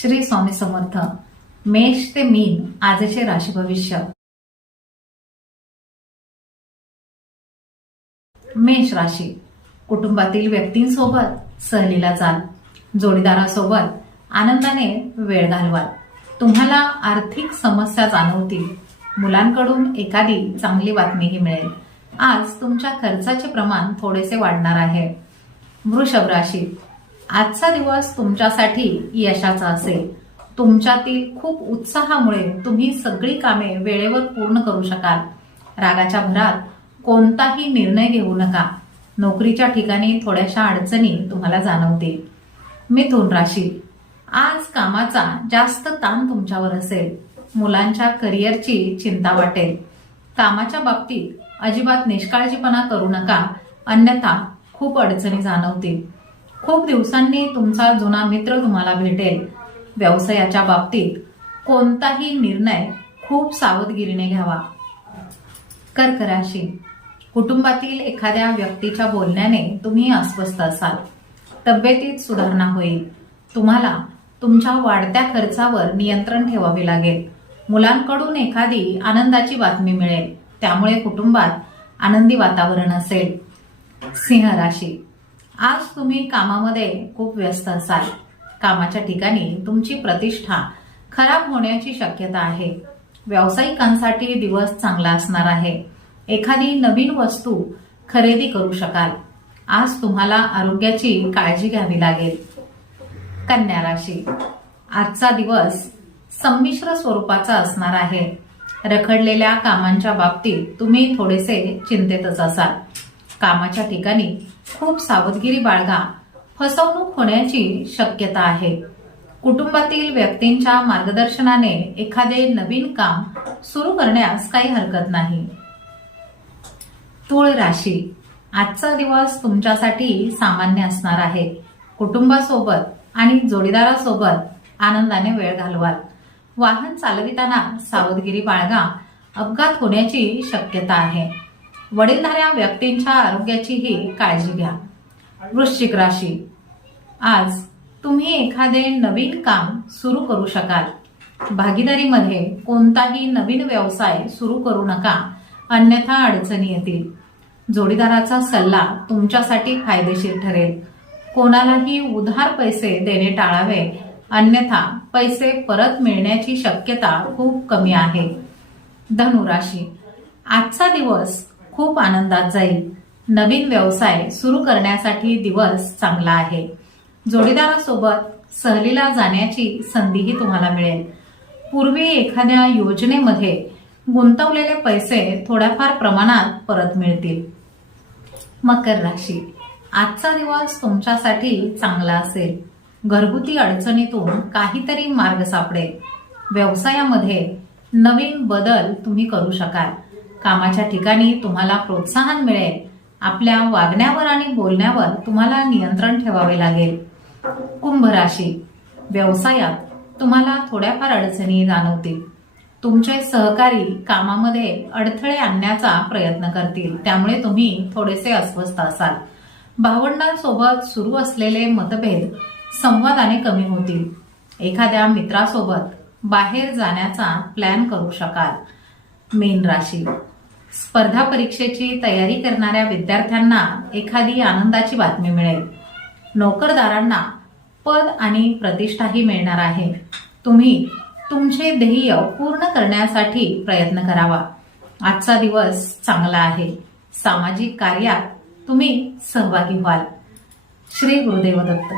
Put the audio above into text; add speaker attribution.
Speaker 1: श्री स्वामी समर्थ. मेष ते मीन आजचे राशी भविष्य. मेष राशी कुटुंबातील व्यक्तींसोबत सहलीला जाल जोडीदारासोबत आनंदाने वेळ घालवाल. तुम्हाला आर्थिक समस्या जाणवतील. मुलांकडून एखादी चांगली बातमीही मिळेल. आज तुमच्या खर्चाचे प्रमाण थोडेसे वाढणार आहे. वृषभ राशी आजचा दिवस तुमच्यासाठी यशाचा असेल. तुमच्यातील खूप उत्साहामुळे तुम्ही सगळी कामे वेळेवर पूर्ण करू शकाल. रागाच्या भरात कोणताही निर्णय घेऊ नका. नोकरीच्या ठिकाणी थोड्याशा अडचणी तुम्हाला जाणवतील. मिथुन राशी. आज कामाचा जास्त ताण तुमच्यावर असेल. मुलांच्या करिअरची चिंता वाटेल. कामाच्या बाबतीत अजिबात निष्काळजीपणा करू नका. अन्यथा खूप अडचणी जाणवतील. खूप दिवसांनी तुमचा जुना मित्र तुम्हाला भेटेल. व्यवसायाच्या बाबतीत कोणताही निर्णय खूप सावधगिरीने घ्यावा. कर्क राशी कुटुंबातील एखाद्या व्यक्तीच्या बोलण्याने तुम्ही अस्वस्थ असाल. तब्येतीत सुधारणा होईल. तुम्हाला तुमच्या वाढत्या खर्चावर नियंत्रण ठेवावे लागेल. मुलांकडून एखादी आनंदाची बातमी मिळेल. त्यामुळे कुटुंबात आनंदी वातावरण असेल. सिंह राशी आज तुम्ही कामामध्ये खूप व्यस्त असाल. कामाच्या ठिकाणी तुमची प्रतिष्ठा खराब होण्याची शक्यता आहे. व्यावसायिकांसाठी दिवस चांगला असणार आहे. एखादी नवीन वस्तू खरेदी करू शकाल. आज तुम्हाला आरोग्याची काळजी घ्यावी लागेल. कन्या राशी. आजचा दिवस संमिश्र स्वरूपाचा असणार आहे. रखडलेल्या कामांच्या बाबतीत तुम्ही थोडेसे चिंतेतच असाल. कामाच्या ठिकाणी खूप सावधगिरी बाळगा. फसवणूक होण्याची शक्यता आहे. कुटुंबातील व्यक्तींच्या मार्गदर्शनाने एखादे नवीन काम सुरू करण्यास काही हरकत नाही. तुळ राशी. आजचा दिवस तुमच्यासाठी सामान्य असणार आहे. कुटुंबासोबत आणि जोडीदारासोबत आनंदाने वेळ घालवाल. वाहन चालविताना सावधगिरी बाळगा. अपघात होण्याची शक्यता आहे. वडीलधाऱ्या व्यक्तींच्या आरोग्याचीही काळजी घ्या. वृश्चिक राशी. आज तुम्ही एखादे नवीन काम सुरू करू शकाल. भागीदारीमध्ये कोणताही नवीन व्यवसाय सुरू करू नका. अन्यथा अडचणी येतील. जोडीदाराचा सल्ला तुमच्यासाठी फायदेशीर ठरेल. कोणालाही उधार पैसे देणे टाळावे. अन्यथा पैसे परत मिळण्याची शक्यता खूप कमी आहे. धनुराशी आजचा दिवस खूप आनंदात जाईल. नवीन व्यवसाय सुरू करण्यासाठी दिवस चांगला आहे. जोडीदारासोबत सहलीला जाण्याची संधीही तुम्हाला मिळेल. पूर्वी एखाद्या योजनेमध्ये गुंतवलेले पैसे थोड्याफार प्रमाणात परत मिळतील. मकर राशी. आजचा दिवस तुमच्यासाठी चांगला असेल. घरगुती अडचणीतून काहीतरी मार्ग सापडेल. व्यवसायामध्ये नवीन बदल तुम्ही करू शकाल. कामाच्या ठिकाणी तुम्हाला प्रोत्साहन मिळेल. आपल्या वागण्यावर आणि बोलण्यावर तुम्हाला नियंत्रण ठेवावे लागेल. कुंभ राशी. व्यवसायात तुम्हाला थोड्याफार अडचणी जाणवतील. तुमचे सहकारी कामामध्ये अडथळे आणण्याचा प्रयत्न करतील. त्यामुळे तुम्ही थोडेसे अस्वस्थ असाल. भावंडांसोबत सुरू असलेले मतभेद संवादाने कमी होतील. एखाद्या मित्रासोबत बाहेर जाण्याचा प्लॅन करू शकाल. मेन राशी. स्पर्धा परीक्षेची तयारी करणाऱ्या विद्यार्थ्यांना एखादी आनंदाची बातमी मिळेल. नोकरदारांना पद आणि प्रतिष्ठाही मिळणार आहे. तुम्ही तुमचे ध्येय पूर्ण करण्यासाठी प्रयत्न करावा. आजचा दिवस चांगला आहे. सामाजिक कार्यात तुम्ही सहभागी व्हाल. श्री गुरुदेव दत्त.